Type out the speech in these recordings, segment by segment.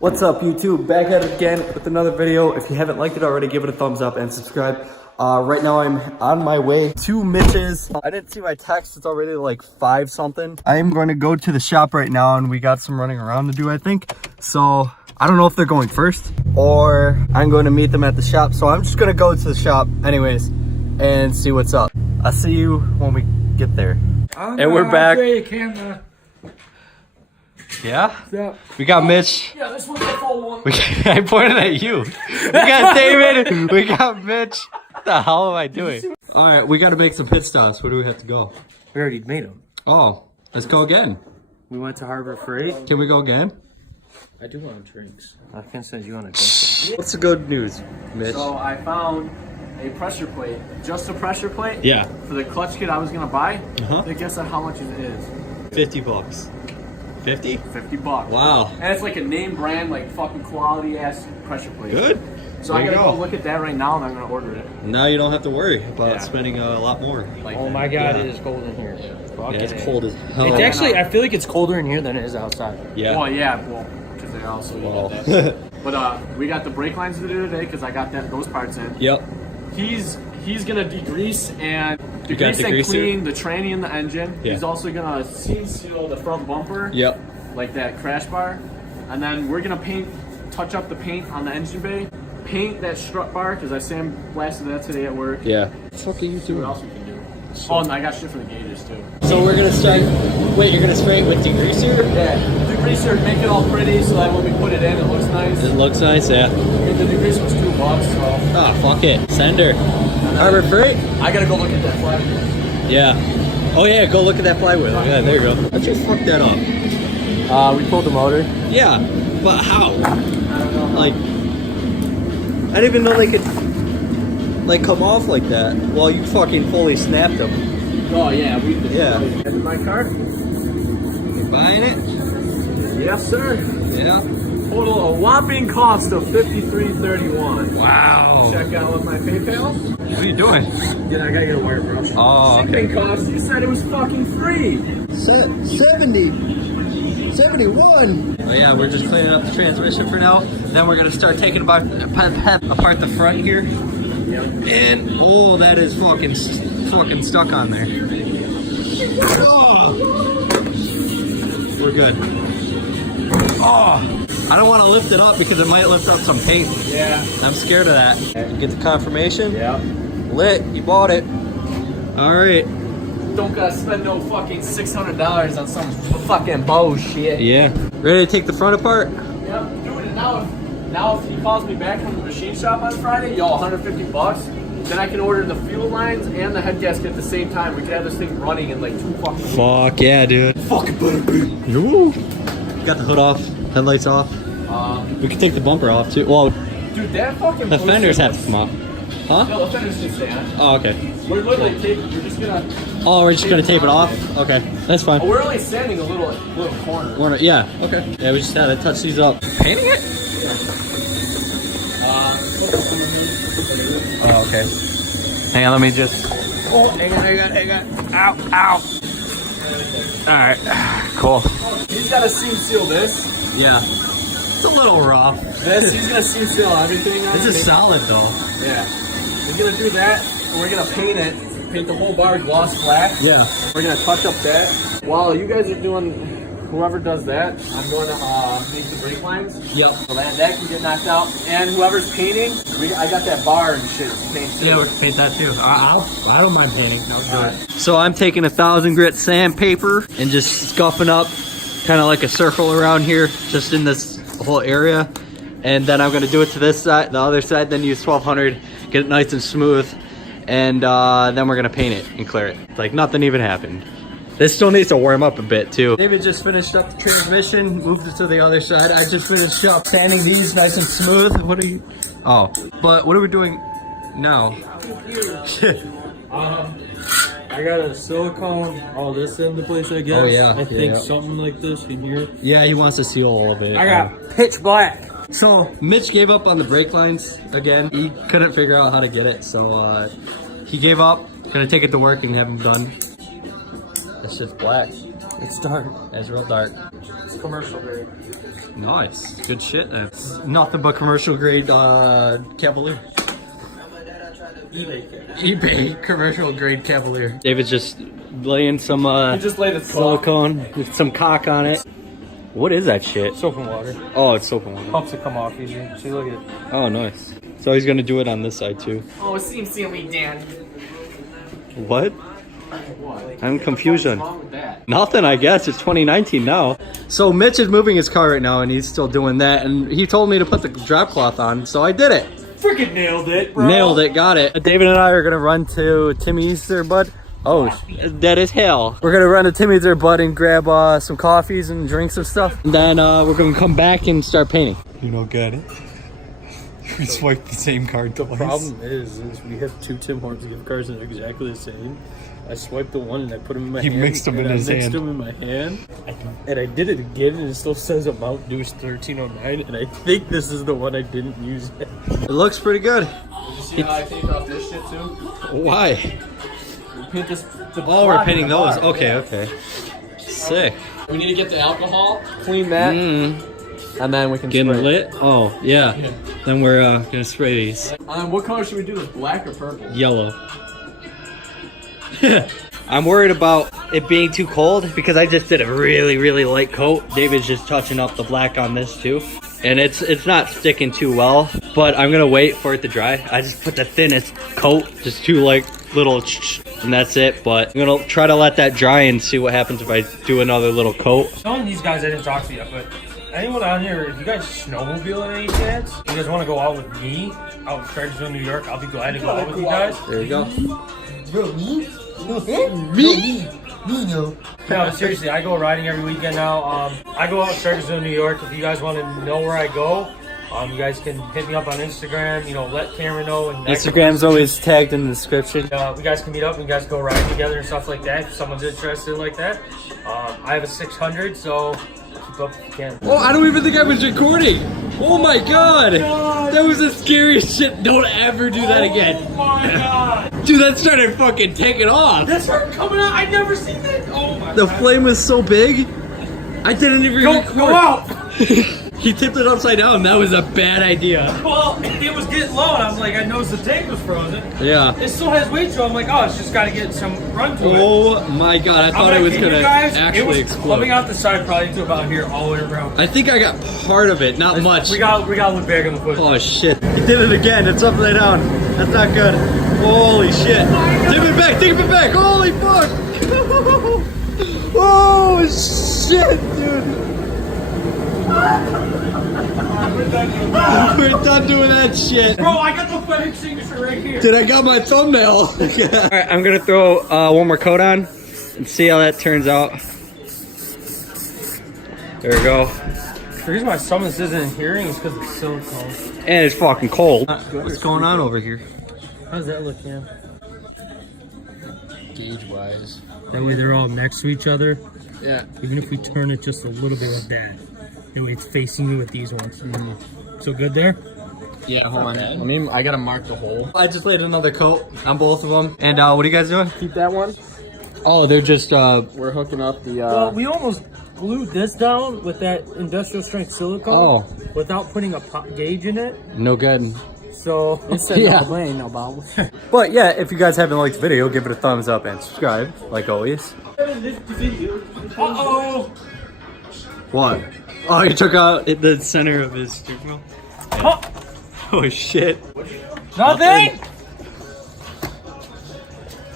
What's up, YouTube? Back at it again with another video. If you haven't liked it already, give it a thumbs up and subscribe. Right now I'm on my way to Mitch's. I didn't see my text. It's already like 5 something. I am going to go to the shop right now and we got some running around to do, I think. So I don't know if they're going first or I'm going to meet them at the shop. So I'm just going to go to the shop anyways and see what's up. I'll see you when we get there. And we're back. Yeah? Yeah. We got Mitch. Yeah, this one's the full one. I pointed at you. We got David. We got Mitch. What the hell am I doing? All right, we got to make some pit stops. Where do we have to go? We already made them. Oh, let's go again. We went to Harbor Freight. Can we go again? I do want drinks. I can send you on a drink. What's the good news, Mitch? So I found a pressure plate, just a pressure plate. Yeah. For the clutch kit I was gonna buy. Uh-huh. Then guess how much it is? 50 bucks. 50? 50 bucks. Wow. And it's like a name brand, like fucking quality ass pressure plate. Good. So I gotta go look at that right now and I'm gonna order it. Now you don't have to worry about spending a lot more. Like Oh my god, it is cold in here. Yeah, it's cold as hell. It's actually, I feel like it's colder in here than it is outside. Yeah. Well, yeah, well, because they also did that. But we got the brake lines to do today because I got those parts in. Yep. He's gonna degrease and clean the tranny and the engine. Yeah. He's also gonna seam seal the front bumper. Yep. Like that crash bar, and then we're gonna touch up the paint on the engine bay, paint that strut bar because I sandblasted that today at work. Yeah. What the fuck are you What doing? else we can do? Oh, and I got shit for the gauges too. So we're gonna start. Wait, you're gonna spray it with degreaser? Yeah, degreaser, make it all pretty so that when we put it in, it looks nice. It looks nice, yeah. The degreaser was $2, so Ah, fuck it. Send her. Harbor Freight? I gotta go look at that flywheel. Yeah. Oh yeah, go look at that flywheel. Yeah, there you go. How'd you fuck that up? We pulled the motor. Yeah, but how? I don't know. Like, I didn't even know they could, like, come off like that while you fucking fully snapped them. Oh yeah, we did. Yeah. In my car? You buying it? Yes, sir. Yeah. Total a whopping cost of $53.31. Wow. Check out with my PayPal. What are you doing? Yeah, I gotta get a wire brush. Oh, okay. Shipping cost, you said it was fucking free. 71. Oh yeah, we're just clearing up the transmission for now. Then we're gonna start taking apart the front here. Yep. And oh, that is fucking stuck on there. Oh. We're good. Oh, I don't want to lift it up because it might lift up some paint. Yeah. I'm scared of that. Get the confirmation. Yeah. Lit. You bought it. All right. Don't gotta spend no fucking $600 on some fucking bullshit. Yeah. Ready to take the front apart? Yep. Dude, and now if he calls me back from the machine shop on Friday, y'all, 150 bucks. Then I can order the fuel lines and the head gasket at the same time. We could have this thing running in like 2 fucking weeks. Fuck yeah, dude. Fucking better be. Ooh. Got the hood off, headlights off. We can take the bumper off too. Well, dude, that fucking the fenders have to come off. Huh? No, the fenders can stay on. Oh, okay. We're literally we're just gonna. Oh, we're just gonna tape it off? Okay, that's fine. Oh, we're only sanding a little corner. Yeah, okay. Yeah, we just had to touch these up. Painting it? Oh, okay. Hang on, let me just... Oh, hang on. Ow. Alright, cool. He's gotta seam seal this. Yeah. It's a little rough. He's gonna seam seal everything. This is solid though. Yeah. He's gonna do that, and we're gonna paint it. Paint the whole bar gloss black. Yeah. We're gonna touch up that. While you guys are doing, whoever does that, I'm going to make the brake lines. Yep. So that can get knocked out. And whoever's painting, I got that bar and shit to paint too. Yeah, we can paint that too. I don't mind painting. No, good. So I'm taking 1,000 grit sandpaper and just scuffing up kind of like a circle around here, just in this whole area. And then I'm gonna do it to this side, the other side, then use 1200, get it nice and smooth. And then we're gonna paint it and clear it. It's like nothing even happened. This still needs to warm up a bit too. David just finished up the transmission, moved it to the other side. I just finished up sanding these nice and smooth. What are you? Oh, but what are we doing now? I got a silicone, all this into place, I guess. Oh, yeah. I think Yeah. something like this in here. Yeah, he wants to seal all of it. I got pitch black. So Mitch gave up on the brake lines again. He couldn't figure out how to get it, so he gave up. Gonna take it to work and have him done. It's just black. It's dark. It's real dark. It's commercial grade. Nice, good shit. That's nothing but commercial grade Cavalier. eBay commercial grade Cavalier. David's just laying some just laid a silicone with some caulk on it. What is that shit? Soap and water. Oh, it's soap and water. Helps it come off easy. See, look at it. Oh, nice. So he's gonna do it on this side too. Oh, it seems silly, Dan. What? What? I'm confusion. What's wrong with that? Nothing, I guess. It's 2019 now. So Mitch is moving his car right now, and he's still doing that. And he told me to put the drop cloth on, so I did it. Freaking nailed it, bro. Nailed it, got it. David and I are gonna run to Timmy's there, bud. Oh, that is hell. We're gonna run to Timmy's there, bud, and grab some coffees and drinks and stuff. And then we're gonna come back and start painting. You don't get it? We swiped the same card twice. The problem is we have 2 Tim Hortons gift cards and they're exactly the same. I swiped the one and I put them in my hand. He mixed them in his hand. I mixed them in my hand. And I did it again and it still says amount due is $13.09. And I think this is the one I didn't use yet. It looks pretty good. Did you see how I paint off this shit too? Why? We paint this. Oh, we're painting those. Okay, okay. Sick. We need to get the alcohol, clean that, and then we can Getting spray. lit? Oh, yeah. Then we're gonna spray these. What color should we do this? Black or purple? Yellow. I'm worried about it being too cold because I just did a really, really light coat. David's just touching up the black on this too. And it's not sticking too well, but I'm gonna wait for it to dry. I just put the thinnest coat, just 2 like little and that's it. But I'm gonna try to let that dry and see what happens if I do another little coat. Telling these guys I didn't talk to you, but anyone out here, if you guys snowmobile at any chance, you guys want to go out with me out in Sharksville, New York, I'll be glad to go out with you guys. There you go. Bro, me? Me? Me, no. No, but seriously, I go riding every weekend now. I go out in Sharksville, New York. If you guys want to know where I go, you guys can hit me up on Instagram. You know, let Cameron know. And Instagram's always tagged in the description. we guys can meet up and you guys go riding together and stuff like that. If someone's interested like that, I have a 600, so keep up if you can. Oh, I don't even think I was recording. Oh my god. That was the scariest shit. Don't ever do that again. Oh my god. Dude, that started fucking taking off. That started coming out. I never seen that. Oh my The god. flame was so big, I didn't even record. Go out. He tipped it upside down. That was a bad idea. Well, it was getting low, and I was like, I noticed the tank was frozen. Yeah. It still has weight, so I'm like, oh, it's just got to get some run to it. Oh my god, I thought it was gonna actually explode. Coming out the side probably to about here all the way around. I think I got part of it, not much. We got to look back on the footage. Oh shit. He did it again. It's upside down. That's not good. Holy shit. Take it back. Take it back. Holy fuck. Oh shit, dude. We're done doing that shit. Bro, I got the fire extinguisher right here. Dude, I got my thumbnail. Alright, I'm gonna throw one more coat on and see how that turns out. There we go. The reason why some of this isn't hearing is because it's silicone. And it's fucking cold. What's going on over here? How's that look, Cam? Gauge-wise. That way they're all next to each other. Yeah. Even if we turn it just a little bit like that. That way it's facing you with these ones. So good there? Yeah, hold on. I mean, I gotta mark the hole. I just laid another coat on both of them. And what are you guys doing? Keep that one. Oh, they're just We're hooking up the Well, we almost glued this down with that industrial strength silicone without putting a gauge in it. no good. So Yeah. plane, no bobbles. But yeah, if you guys haven't liked the video, give it a thumbs up and subscribe, like always. Uh-oh! What? Oh, he took out the center of his steering wheel. Oh shit. Nothing!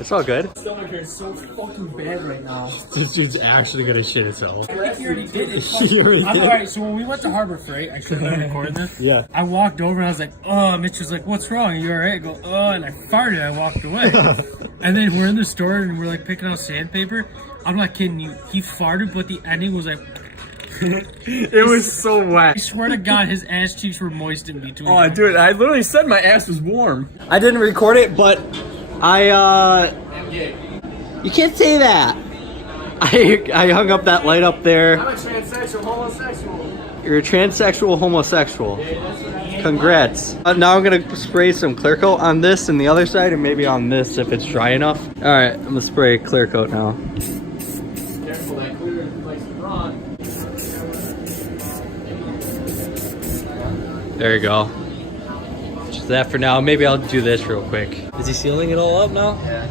It's all good. Stomach hurts so fucking bad right now. This dude's actually gonna shit himself. I think you already did it. You already did? Alright, so when we went to Harbor Freight, I should have been recording this. Yeah. I walked over and I was like, oh, Mitch was like, what's wrong? Are you alright? I go, oh, and I farted. I walked away. And then we're in the store and we're like picking out sandpaper. I'm not kidding you. He farted, but the ending was like, It was so wet. I swear to God, his ass cheeks were moist in between. Oh, dude, I literally said my ass was warm. I didn't record it, but you can't say that. I hung up that light up there. I'm a transsexual homosexual. You're a transsexual homosexual. Congrats. Now I'm gonna spray some clear coat on this and the other side, and maybe on this if it's dry enough. All right, I'm gonna spray clear coat now. Careful, that clear likes to run. There you go. Just that for now. Maybe I'll do this real quick. Is he sealing it all up now? Yeah.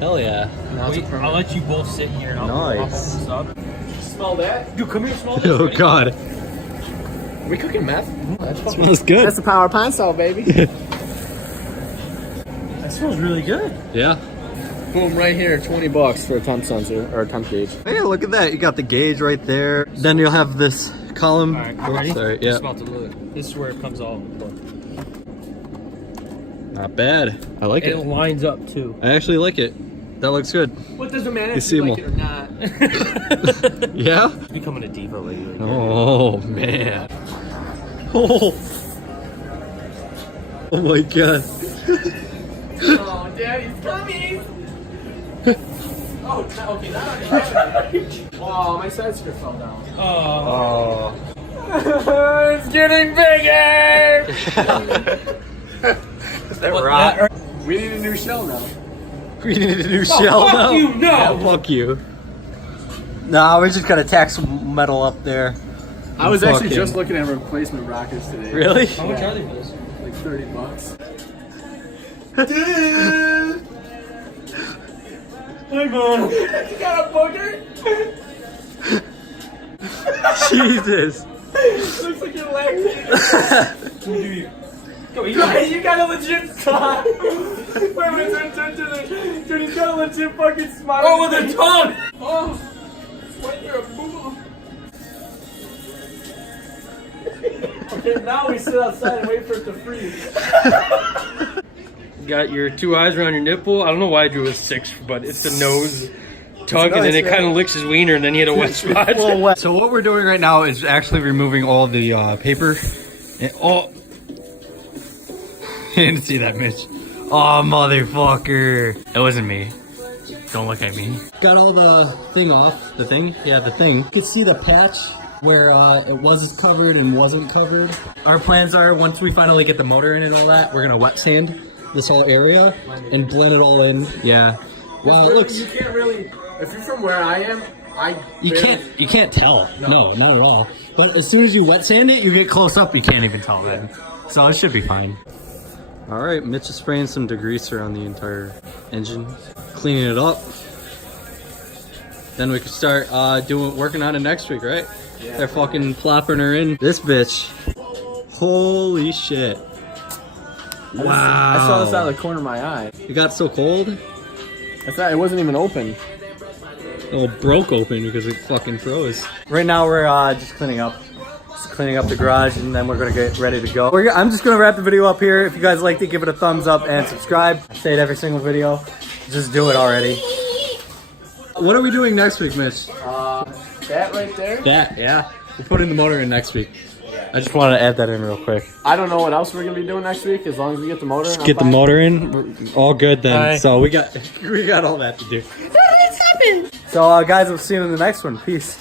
Hell yeah. I'll let you both sit in here and I'll Nice. open this up. Smell that? Dude, come here, smell this. Oh Ready? god. Are we cooking meth? Smells good. That's the power of pine salt, baby. That smells really good. Yeah. Boom, right here, 20 bucks for a temp sensor or a temp gauge. Hey, look at that. You got the gauge right there. Then you'll have this column. All right, you ready? Sorry, yeah. Just about to look. This is where it comes all. Not bad. I like It it. lines up too. I actually like it. That looks good. What does a man You have see to them like all. it or not? Yeah? He's becoming a diva lately. Oh, man. Oh. Oh my god. Oh, daddy's coming! Oh, okay, now I'm oh, my side skirt fell down. Oh. It's getting bigger! We need a new shell now. We need a new shell fuck now. you, no. Yeah, fuck you. Nah, we're just gonna tack some metal up there. I was actually Fucking- just looking at replacement rockets today. Really? How much are they for this? Like 30 bucks. Hey, Mom. You got a booger? Jesus. Looks like you're lactating. Go, eat You got a legit spot. Wait, dude, he's got a legit fucking smile. Oh, with a tongue. Oh, what, you're a boo. Okay, now we sit outside and wait for it to freeze. Got your 2 eyes around your nipple. I don't know why I drew a 6, but it's the nose, tongue, and then it kind of licks his wiener, and then he had a wet spot. So what we're doing right now is actually removing all the paper. And, oh. You didn't see that, Mitch. Oh, motherfucker. It wasn't me. Don't look at me. Got all the thing off. The thing? Yeah, the thing. You can see the patch where it was covered and wasn't covered. Our plans are, once we finally get the motor in and all that, we're gonna wet sand this whole area and blend it all in. Yeah. Wow, it looks... You can't really, if you're from where I am, You can't tell. No, not at all. But as soon as you wet sand it, you get close up, you can't even tell then. So it should be fine. All right, Mitch is spraying some degreaser on the entire engine, cleaning it up. Then we could start working on it next week, right? Yeah. They're fucking plopping her in. This bitch. Holy shit. Wow. I saw this out of the corner of my eye. It got so cold. I thought it wasn't even open. It broke open because it fucking froze. Right now we're just cleaning up. Cleaning up the garage, and then we're gonna get ready to go. I'm just gonna wrap the video up here. If you guys liked it, give it a thumbs up and subscribe. I say it every single video. Just do it already. What are we doing next week, Mitch? That right there? That, yeah. We're putting the motor in next week. I just wanted to add that in real quick. I don't know what else we're gonna be doing next week. As long as we get the motor in. Just get the motor in. We're all good then. Bye. So we got all that to do. So guys, we'll see you in the next one. Peace.